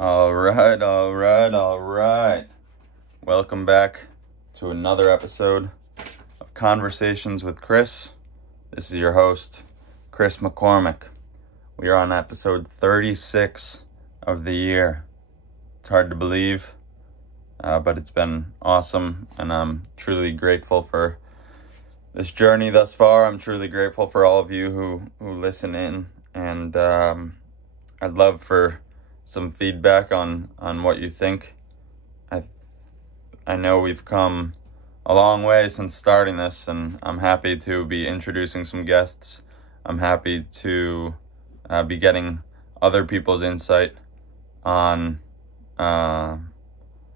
All right. Welcome back to another episode of Conversations with Chris. This is your host, Chris McCormick. We are on episode 36 of the year. It's hard to believe, but it's been awesome, and I'm truly grateful for this journey thus far. I'm truly grateful for all of you who listen in, and I'd love for some feedback on what you think. I know we've come a long way since starting this, and I'm happy to be introducing some guests. I'm happy to be getting other people's insight on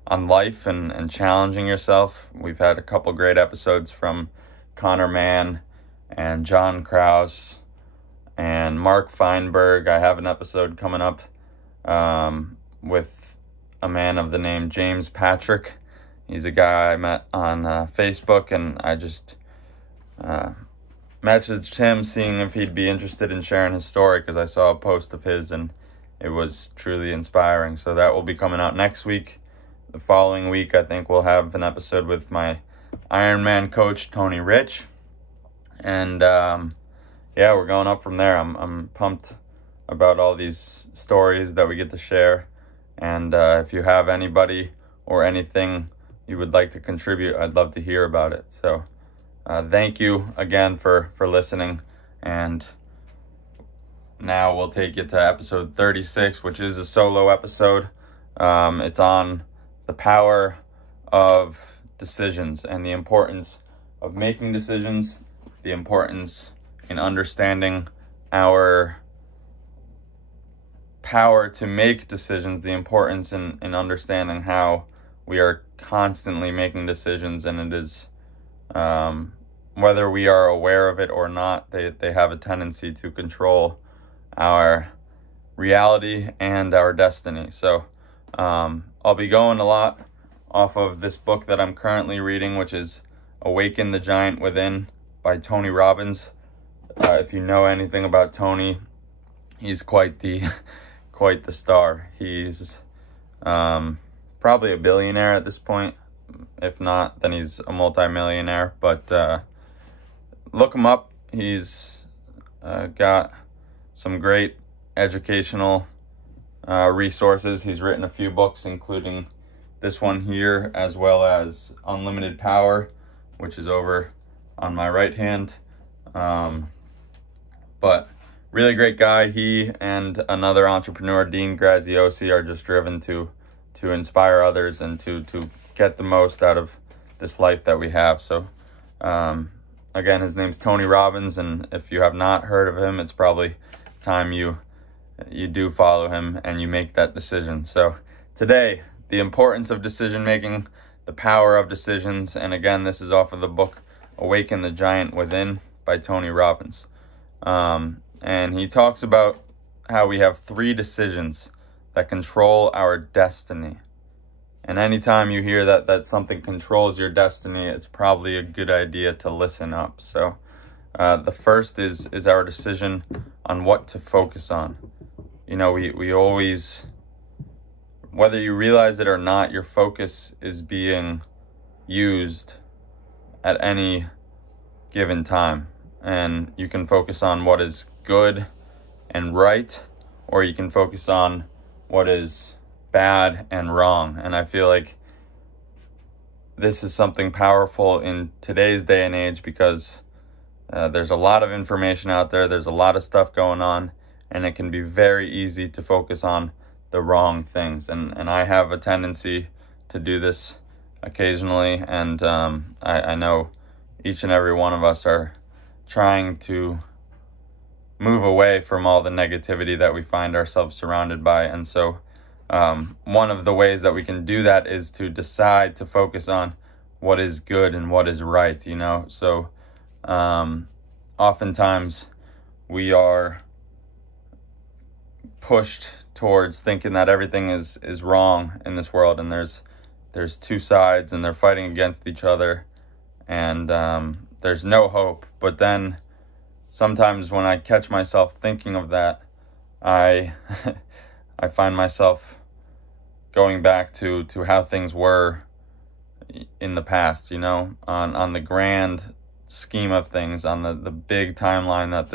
life and challenging yourself. We've had a couple great episodes from Connor Mann and John Krause and Mark Feinberg. I have an episode coming up with a man of the name James Patrick. He's a guy I met on Facebook, and I just messaged him seeing if he'd be interested in sharing his story, because I saw a post of his and it was truly inspiring. So that will be coming out next week. The following week, I think we'll have an episode with my Ironman coach, Tony Rich. And we're going up from there. I'm pumped about all these stories that we get to share. And if you have anybody or anything you would like to contribute, I'd love to hear about it. So thank you again for listening. And now we'll take you to episode 36, which is a solo episode. It's on the power of decisions and the importance of making decisions, the importance in understanding our power to make decisions, the importance in understanding how we are constantly making decisions, and it is whether we are aware of it or not, they have a tendency to control our reality and our destiny. So I'll be going a lot off of this book that I'm currently reading, which is Awaken, the Giant Within by Tony Robbins. If you know anything about Tony, he's quite the star. He's probably a billionaire at this point. If not, then he's a multimillionaire. But look him up. He's got some great educational resources. He's written a few books, including this one here, as well as Unlimited Power, which is over on my right hand. But really great guy. He and another entrepreneur, Dean Graziosi, are just driven to inspire others and to get the most out of this life that we have. So again, his name's Tony Robbins, and if you have not heard of him, it's probably time you do follow him and you make that decision. So today, the importance of decision making, the power of decisions, and again, this is off of the book Awaken, the Giant Within by Tony Robbins. And he talks about how we have 3 decisions that control our destiny. And anytime you hear that something controls your destiny, it's probably a good idea to listen up. So the first is our decision on what to focus on. You know, we always, whether you realize it or not, your focus is being used at any given time. And you can focus on what is good and right, or you can focus on what is bad and wrong. And I feel like this is something powerful in today's day and age, because there's a lot of information out there, there's a lot of stuff going on, and it can be very easy to focus on the wrong things. And I have a tendency to do this occasionally, and I know each and every one of us are trying to move away from all the negativity that we find ourselves surrounded by. And so one of the ways that we can do that is to decide to focus on what is good and what is right, you know. So oftentimes we are pushed towards thinking that everything is wrong in this world, and there's 2 sides and they're fighting against each other, and there's no hope. But then sometimes when I catch myself thinking of that, I find myself going back to how things were in the past, you know, on the grand scheme of things, on the big timeline that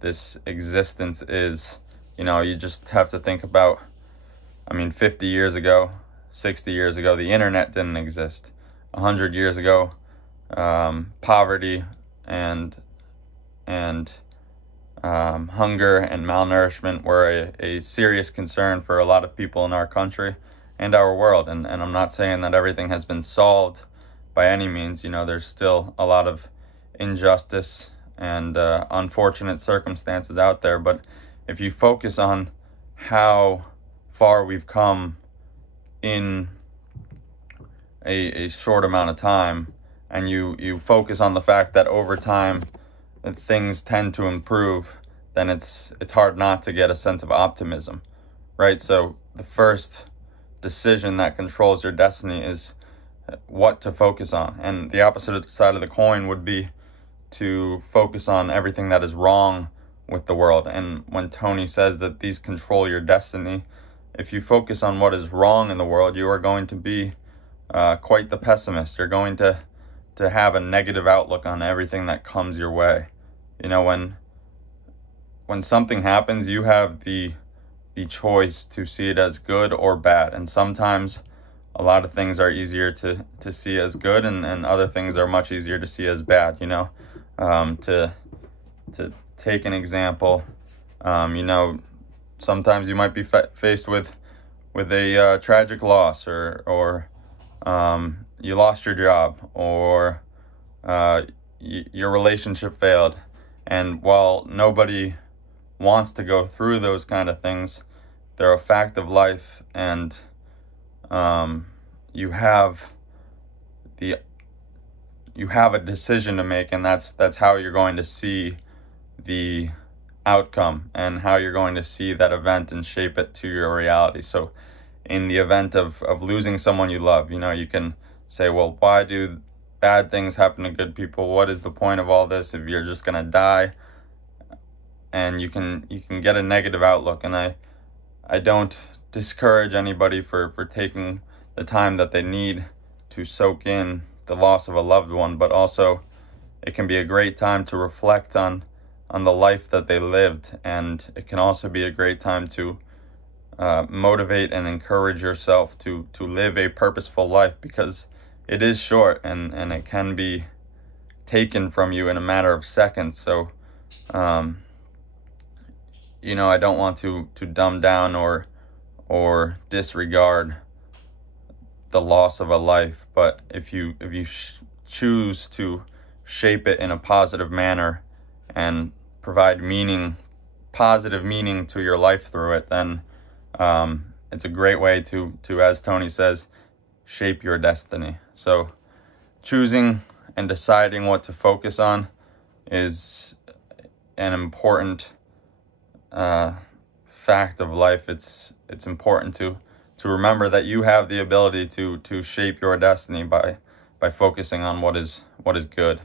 this existence is. You know, you just have to think about, I mean, 50 years ago, 60 years ago, the internet didn't exist. 100 years ago, poverty and hunger and malnourishment were a serious concern for a lot of people in our country and our world. And I'm not saying that everything has been solved by any means. You know, there's still a lot of injustice and unfortunate circumstances out there. But if you focus on how far we've come in a short amount of time, and you focus on the fact that over time things tend to improve, then it's hard not to get a sense of optimism, right? So the first decision that controls your destiny is what to focus on. And the opposite side of the coin would be to focus on everything that is wrong with the world. And when Tony says that these control your destiny, if you focus on what is wrong in the world, you are going to be quite the pessimist. You're going to have a negative outlook on everything that comes your way. You know, when something happens, you have the choice to see it as good or bad. And sometimes a lot of things are easier to see as good, and other things are much easier to see as bad, you know. To take an example, you know, sometimes you might be faced with a tragic loss, or you lost your job, or your relationship failed. And while nobody wants to go through those kind of things, they're a fact of life, and you have a decision to make, and that's how you're going to see the outcome and how you're going to see that event and shape it to your reality. So in the event of losing someone you love, you know, you can say, well, why do bad things happen to good people? What is the point of all this if you're just going to die? And you can get a negative outlook. And I don't discourage anybody for taking the time that they need to soak in the loss of a loved one, but also it can be a great time to reflect on the life that they lived. And it can also be a great time to motivate and encourage yourself to live a purposeful life, because it is short, and it can be taken from you in a matter of seconds. So you know, I don't want to dumb down or disregard the loss of a life, but if you choose to shape it in a positive manner and provide positive meaning to your life through it, then it's a great way to, as Tony says, shape your destiny. So choosing and deciding what to focus on is an important fact of life. It's important to remember that you have the ability to shape your destiny by focusing on what is good.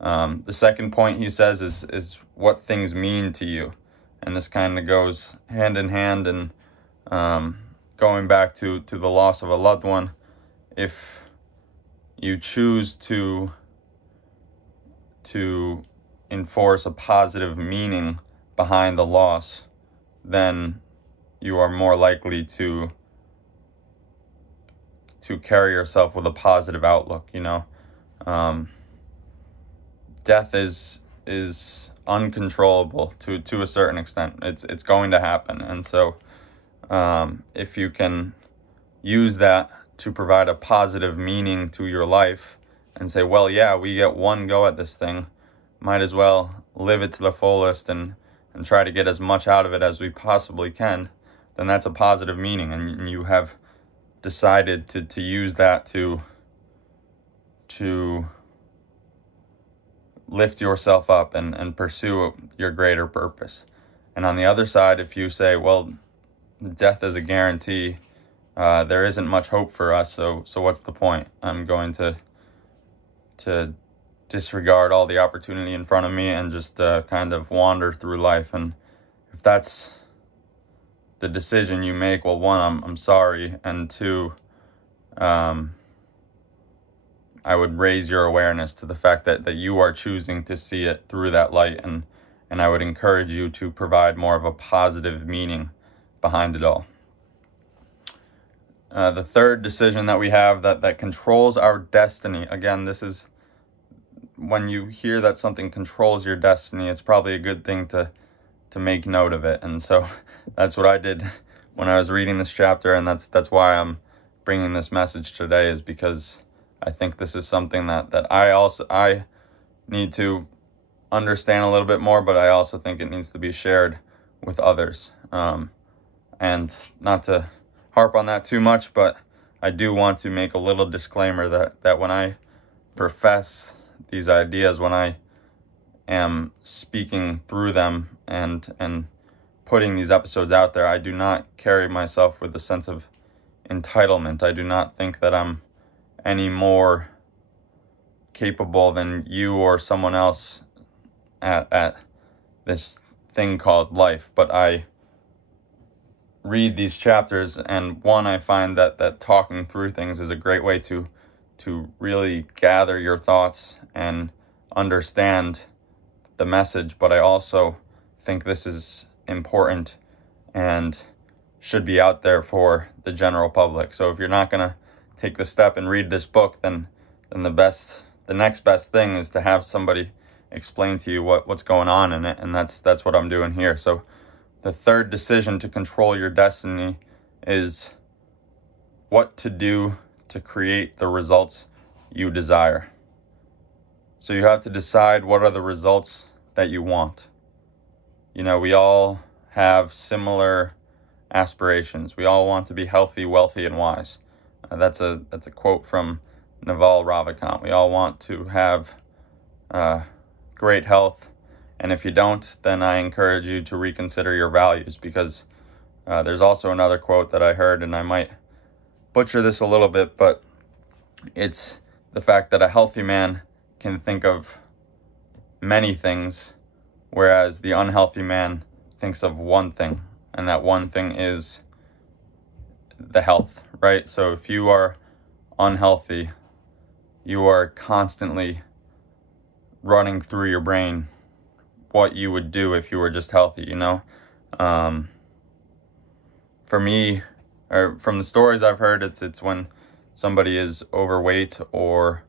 The second point he says is what things mean to you, and this kind of goes hand in hand. And going back to the loss of a loved one, if you choose to enforce a positive meaning behind the loss, then you are more likely to carry yourself with a positive outlook. You know, death is uncontrollable to a certain extent. It's going to happen, and so if you can use that to provide a positive meaning to your life and say, well, yeah, we get one go at this thing, might as well live it to the fullest and try to get as much out of it as we possibly can, then that's a positive meaning, and you have decided to use that to lift yourself up and pursue your greater purpose. And on the other side, if you say, well, death is a guarantee, there isn't much hope for us, so what's the point? I'm going to disregard all the opportunity in front of me and just kind of wander through life. And if that's the decision you make, well, one, I'm sorry, and two, I would raise your awareness to the fact that you are choosing to see it through that light, and I would encourage you to provide more of a positive meaning behind it all. The third decision that we have that controls our destiny. Again, this is when you hear that something controls your destiny, it's probably a good thing to make note of it. And so that's what I did when I was reading this chapter, and that's why I'm bringing this message today, is because I think this is something that I need to understand a little bit more, but I also think it needs to be shared with others. And not to harp on that too much, but I do want to make a little disclaimer that when I profess these ideas, when I am speaking through them and putting these episodes out there, I do not carry myself with a sense of entitlement. I do not think that I'm any more capable than you or someone else at this thing called life. But I read these chapters, and one, I find that talking through things is a great way to really gather your thoughts and understand the message. But I also think this is important and should be out there for the general public. So if you're not going to take the step and read this book, then the next best thing is to have somebody explain to you what's going on in it, and that's what I'm doing here. So the third decision to control your destiny is what to do to create the results you desire. So you have to decide what are the results that you want. We all have similar aspirations. We all want to be healthy, wealthy, and wise. That's a quote from Naval Ravikant. We all want to have great health. And if you don't, then I encourage you to reconsider your values, because there's also another quote that I heard, and I might butcher this a little bit, but it's the fact that a healthy man can think of many things, whereas the unhealthy man thinks of one thing, and that one thing is the health, right? So if you are unhealthy, you are constantly running through your brain what you would do if you were just healthy, For me, or from the stories I've heard, it's when somebody is overweight or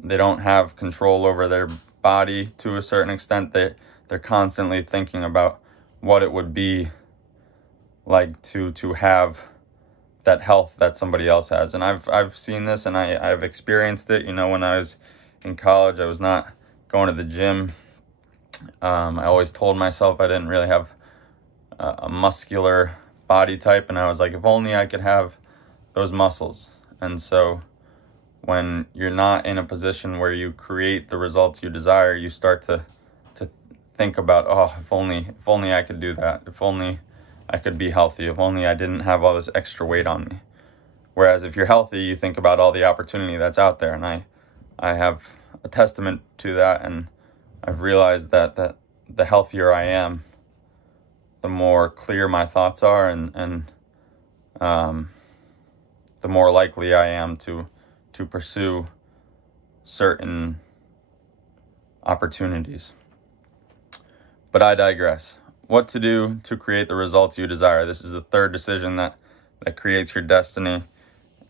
they don't have control over their body to a certain extent. They're constantly thinking about what it would be like to have that health that somebody else has. And I've seen this, and I've experienced it. When I was in college, I was not going to the gym. I always told myself I didn't really have a muscular body type, and I was like, if only I could have those muscles. And so when you're not in a position where you create the results you desire, you start to think about, if only I could do that. If only I could be healthy. If only I didn't have all this extra weight on me. Whereas if you're healthy, you think about all the opportunity that's out there. And I have a testament to that, and I've realized that the healthier I am, the more clear my thoughts are, and the more likely I am to pursue certain opportunities. But I digress. What to do to create the results you desire. This is the third decision that creates your destiny.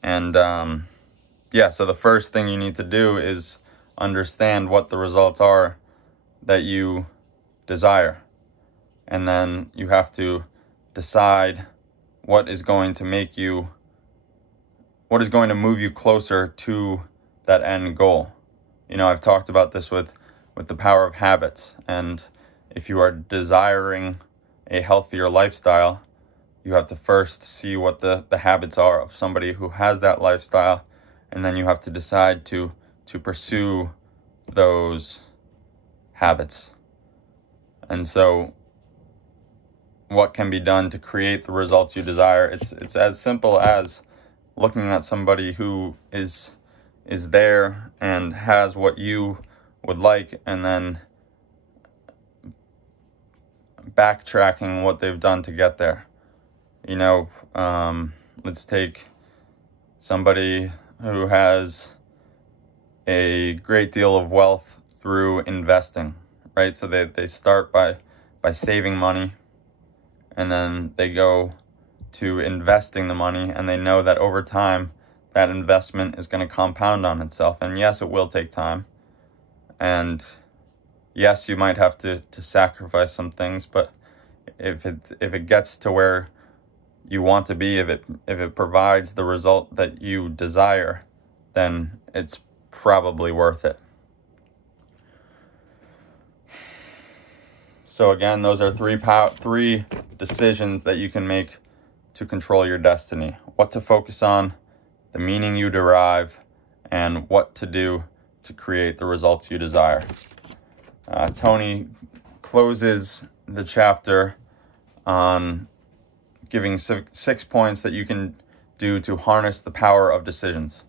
And so the first thing you need to do is understand what the results are that you desire. And then you have to decide what is going to move you closer to that end goal. I've talked about this with the power of habits. And if you are desiring a healthier lifestyle, you have to first see what the habits are of somebody who has that lifestyle. And then you have to decide to pursue those habits. And so what can be done to create the results you desire? It's as simple as looking at somebody who is there and has what you would like, and then backtracking what they've done to get there. You know, let's take somebody who has a great deal of wealth through investing, right? So they start by saving money, and then they go to investing the money, and they know that over time that investment is going to compound on itself. And yes, it will take time, and yes, you might have to sacrifice some things, but if it gets to where you want to be, if it provides the result that you desire, then it's probably worth it. So again, those are three decisions that you can make to control your destiny. What to focus on, the meaning you derive, and what to do to create the results you desire. Tony closes the chapter on giving 6 points that you can do to harness the power of decisions.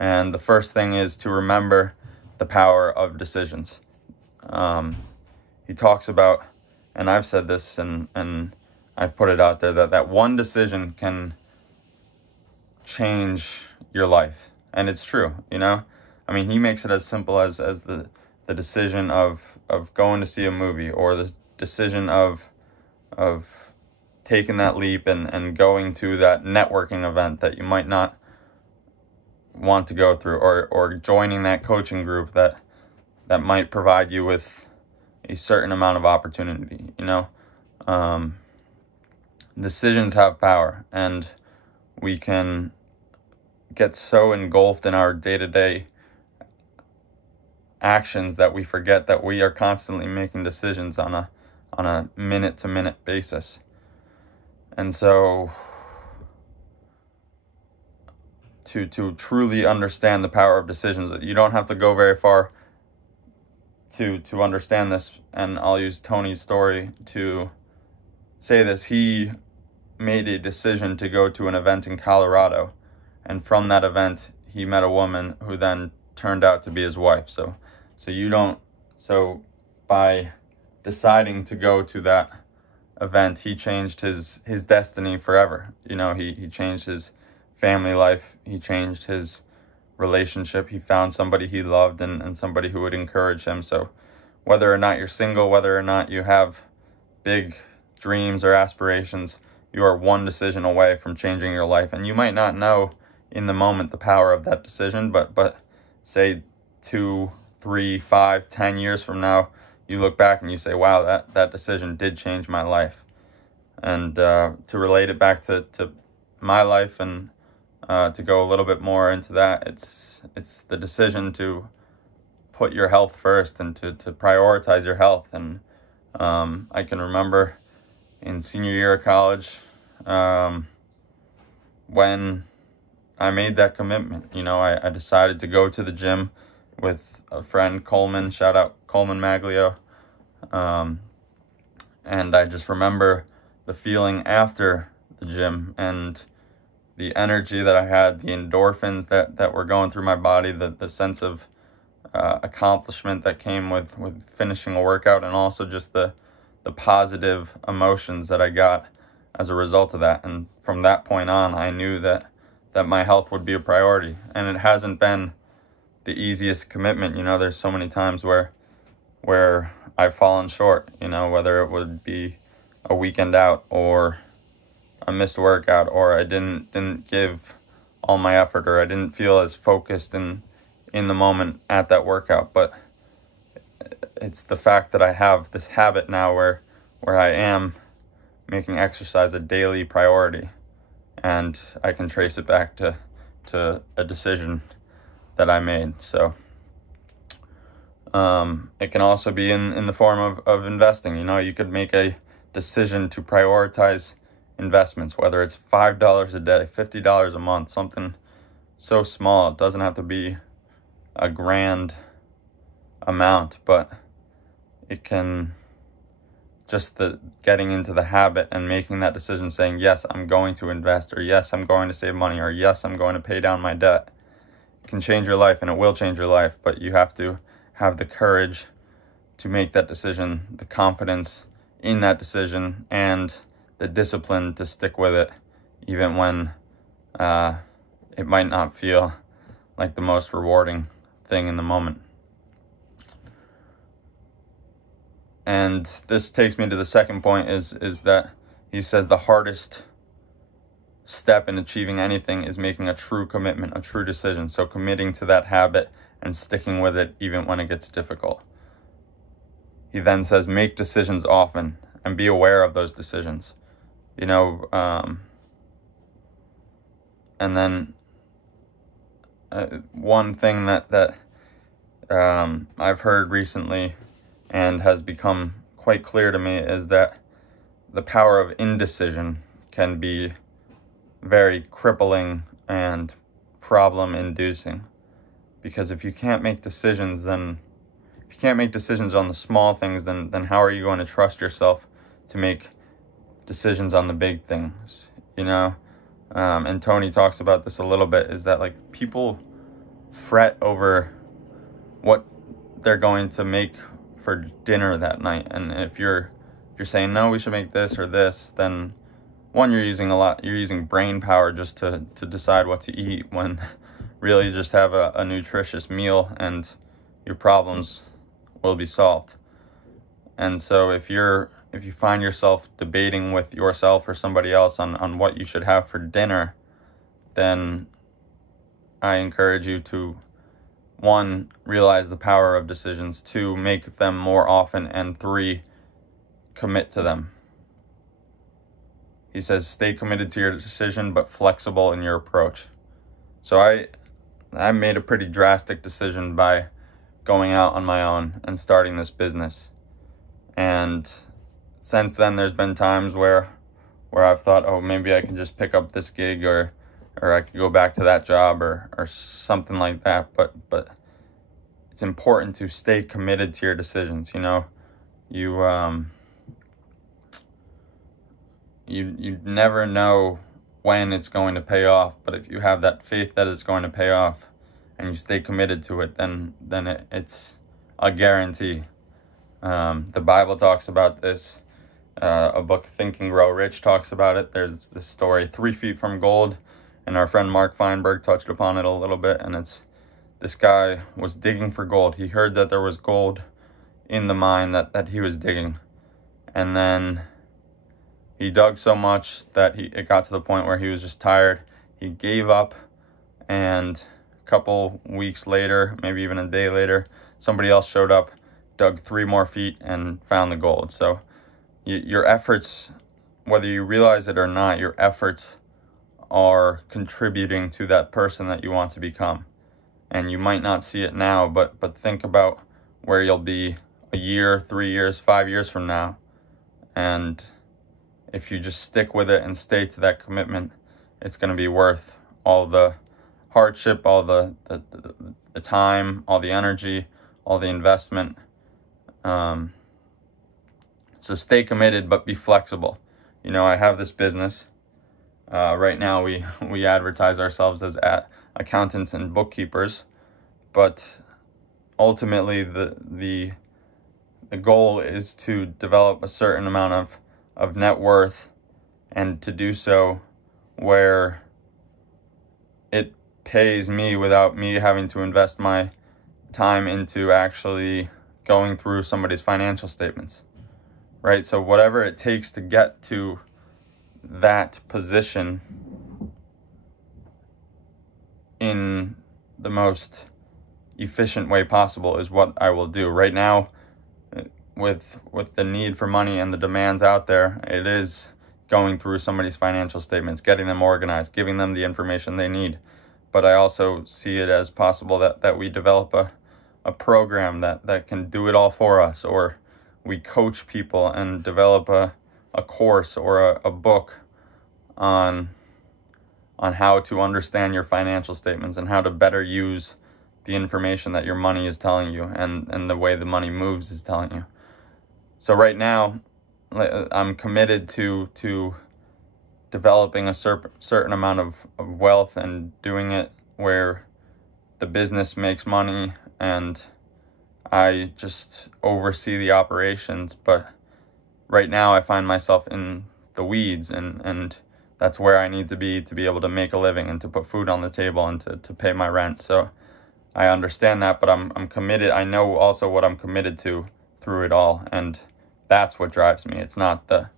And the first thing is to remember the power of decisions. He talks about, and I've said this and I've put it out there, that one decision can change your life. And it's true, you know? I mean, he makes it as simple as the decision of going to see a movie, or the decision of taking that leap and going to that networking event that you might not want to go through, or joining that coaching group that might provide you with a certain amount of opportunity. You know, decisions have power, and we can get so engulfed in our day-to-day actions that we forget that we are constantly making decisions on a minute-to-minute basis. And so to truly understand the power of decisions, you don't have to go very far to understand this. And I'll use Tony's story to say this. He made a decision to go to an event in Colorado, and from that event he met a woman who then turned out to be his wife. So by deciding to go to that event, he changed his destiny forever. You know, he changed his family life, he changed his relationship, he found somebody he loved and somebody who would encourage him. So whether or not you're single, whether or not you have big dreams or aspirations, you are one decision away from changing your life. And you might not know in the moment the power of that decision, but say 2, 3, 5, 10 years from now, you look back and you say, wow, that decision did change my life. And to relate it back to my life, and to go a little bit more into that, it's the decision to put your health first and to prioritize your health. And I can remember in senior year of college, when I made that commitment. You know, I decided to go to the gym with a friend, Coleman, shout out Coleman Maglio. And I just remember the feeling after the gym and the energy that I had, the endorphins that were going through my body, the sense of accomplishment that came with finishing a workout, and also just the positive emotions that I got as a result of that. And from that point on, I knew that my health would be a priority. And it hasn't been the easiest commitment. You know, there's so many times where I've fallen short, you know, whether it would be a weekend out or a missed workout, or I didn't give all my effort, or I didn't feel as focused in the moment at that workout. But it's the fact that I have this habit now where I am making exercise a daily priority, and I can trace it back to a decision that I made. So it can also be in the form of investing. You know, you could make a decision to prioritize investments, whether it's $5 a day, $50 a month, something so small. It doesn't have to be a grand amount, but it can just getting into the habit and making that decision, saying, yes, I'm going to invest, or yes, I'm going to save money, or yes, I'm going to pay down my debt. It can change your life, and it will change your life, but you have to have the courage to make that decision, the confidence in that decision and the discipline to stick with it, even when it might not feel like the most rewarding thing in the moment. And this takes me to the second point is that he says the hardest step in achieving anything is making a true commitment, a true decision. So committing to that habit and sticking with it even when it gets difficult. He then says, make decisions often and be aware of those decisions. And then one thing that I've heard recently and has become quite clear to me is that the power of indecision can be very crippling and problem-inducing. Because if you can't make decisions, then if you can't make decisions on the small things, then how are you going to trust yourself to make decisions on the big things? And Tony talks about this a little bit, is that like people fret over what they're going to make for dinner that night. And if you're saying, no, we should make this or this, then one, you're using brain power just to decide what to eat, when really you just have a nutritious meal and your problems will be solved. And so if you find yourself debating with yourself or somebody else on what you should have for dinner, then I encourage you to, 1, realize the power of decisions, 2, make them more often, and 3, commit to them. He says, stay committed to your decision, but flexible in your approach. So I made a pretty drastic decision by going out on my own and starting this business. And since then, there's been times where I've thought, oh, maybe I can just pick up this gig, or I could go back to that job or something like that. But it's important to stay committed to your decisions. You never know when it's going to pay off, but if you have that faith that it's going to pay off and you stay committed to it, then it's a guarantee. The Bible talks about this. A book, Think and Grow Rich, talks about it. There's this story, 3 Feet from Gold, and our friend Mark Feinberg touched upon it a little bit, and it's this guy was digging for gold. He heard that there was gold in the mine that he was digging, and then he dug so much that it got to the point where he was just tired. He gave up, and a couple weeks later, maybe even a day later, somebody else showed up, dug 3 more feet, and found the gold. So your efforts, whether you realize it or not, your efforts are contributing to that person that you want to become. And you might not see it now, but think about where you'll be a year, 3 years, 5 years from now. And if you just stick with it and stay to that commitment, it's going to be worth all the hardship, all the time, all the energy, all the investment. So stay committed, but be flexible. I have this business. Right now we advertise ourselves as accountants and bookkeepers, but ultimately the goal is to develop a certain amount of net worth, and to do so where it pays me without me having to invest my time into actually going through somebody's financial statements, right? So whatever it takes to get to that position in the most efficient way possible is what I will do. Right now, with the need for money and the demands out there, it is going through somebody's financial statements, getting them organized, giving them the information they need. But I also see it as possible that we develop a program that can do it all for us, or we coach people and develop a course or a book on how to understand your financial statements and how to better use the information that your money is telling you, and the way the money moves is telling you. So right now, I'm committed to developing a certain amount of wealth and doing it where the business makes money and I just oversee the operations. But right now I find myself in the weeds, and that's where I need to be able to make a living and to put food on the table and to pay my rent. So I understand that, but I'm committed. I know also what I'm committed to through it all, and that's what drives me. It's not the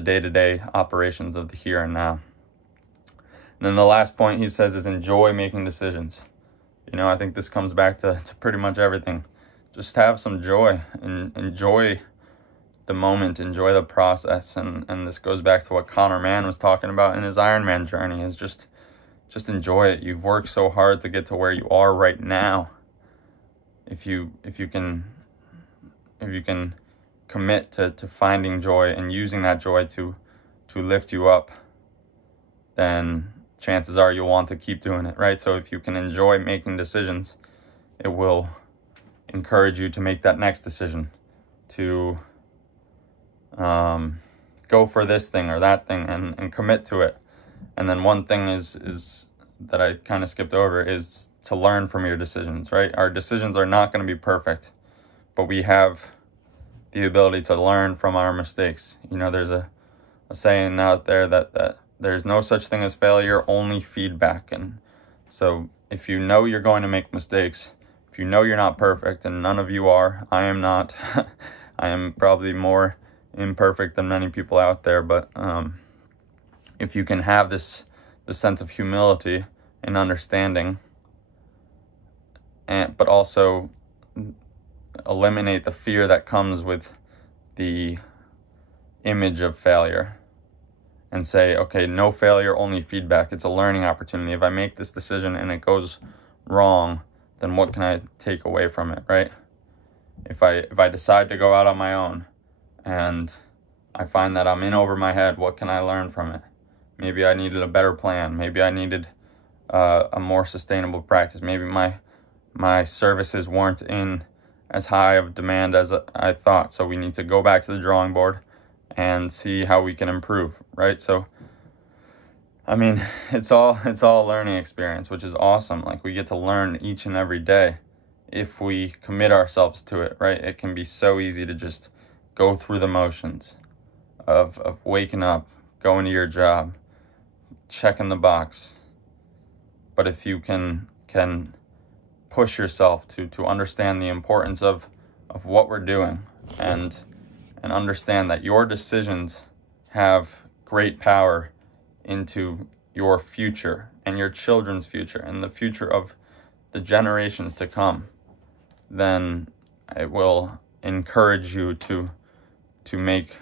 day-to-day operations of the here and now. And then the last point he says is enjoy making decisions. You know, I think this comes back to pretty much everything. Just have some joy and enjoy the moment, enjoy the process. And this goes back to what Conor Mann was talking about in his Ironman journey, is just enjoy it. You've worked so hard to get to where you are right now. If you can commit to finding joy and using that joy to lift you up, then chances are you'll want to keep doing it, right? So if you can enjoy making decisions, it will encourage you to make that next decision, to go for this thing or that thing and commit to it. And then one thing is that I kind of skipped over is to learn from your decisions, right? Our decisions are not going to be perfect, but we have the ability to learn from our mistakes. You know, there's a saying out there that there's no such thing as failure, only feedback. And so if you know you're going to make mistakes, if you know you're not perfect, and none of you are, I am not, I am probably more imperfect than many people out there, but if you can have the sense of humility and understanding, but also eliminate the fear that comes with the image of failure, and say, okay, no failure, only feedback. It's a learning opportunity. If I make this decision and it goes wrong, then what can I take away from it, right? If I decide to go out on my own and I find that I'm in over my head, what can I learn from it? Maybe I needed a better plan. Maybe I needed a more sustainable practice. Maybe my services weren't in as high of demand as I thought. So we need to go back to the drawing board and see how we can improve, right? So, I mean, it's all a learning experience, which is awesome. Like, we get to learn each and every day if we commit ourselves to it, right? It can be so easy to just go through the motions of waking up, going to your job, checking the box. But if you can push yourself to understand the importance of what we're doing and understand that your decisions have great power into your future and your children's future and the future of the generations to come, then it will encourage you to make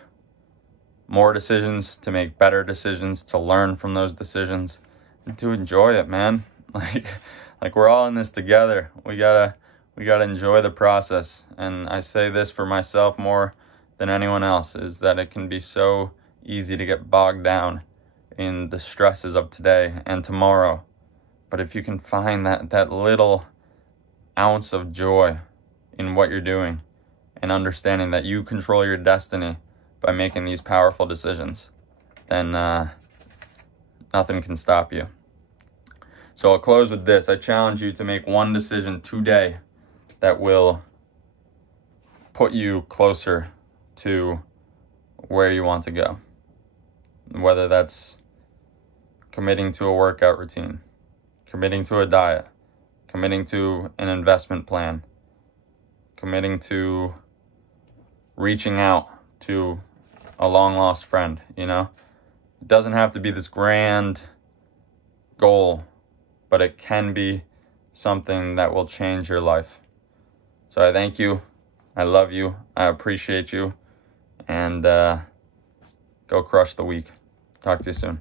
more decisions, to make better decisions, to learn from those decisions, and to enjoy it, man. Like we're all in this together. We gotta enjoy the process. And I say this for myself more than anyone else, is that it can be so easy to get bogged down in the stresses of today and tomorrow. But if you can find that little ounce of joy in what you're doing and understanding that you control your destiny by making these powerful decisions, then nothing can stop you. So I'll close with this. I challenge you to make one decision today that will put you closer to where you want to go. Whether that's committing to a workout routine, committing to a diet, committing to an investment plan, committing to reaching out to a long lost friend, you know? It doesn't have to be this grand goal, but it can be something that will change your life. So I thank you. I love you. I appreciate you. And go crush the week. Talk to you soon.